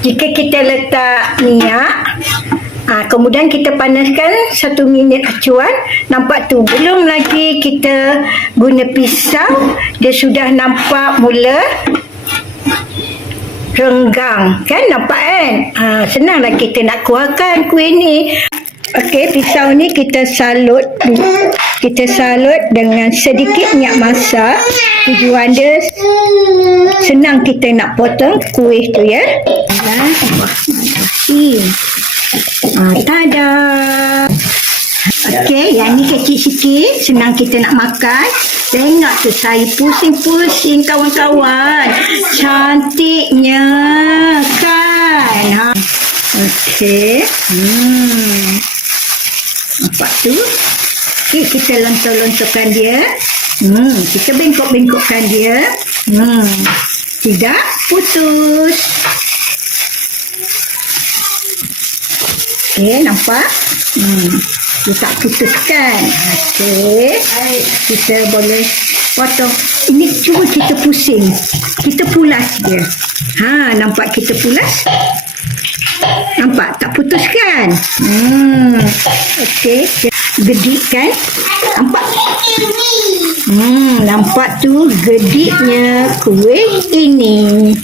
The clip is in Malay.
Jika kita letak minyak, kemudian kita panaskan 1 minit acuan. Nampak tu, belum lagi kita guna pisau, dia sudah nampak mula renggang kan, nampak kan? Senanglah kita nak kuahkan kuih ni. Okey, pisau ni kita salut dengan sedikit minyak masak. Tujuan dia senang kita nak potong kuih tu ya. Tada. Okey, yang ni kecil sikit, senang kita nak makan. Tengok tu, saya pusing-pusing kawan-kawan. Cantiknya kan? Okey. Nampak tu? Okey, kita lontar-lontarkan dia. Kita bengkok-bengkokkan dia. Tidak putus. Okey, nampak? Dia tak putuskan. Okey. Kita boleh potong. Ini cuba kita pusing. Kita pulas dia. Nampak kita pulas? Nampak? Tak putus kan? Okey. Gedik kan? Nampak? Nampak tu gediknya kuih ini.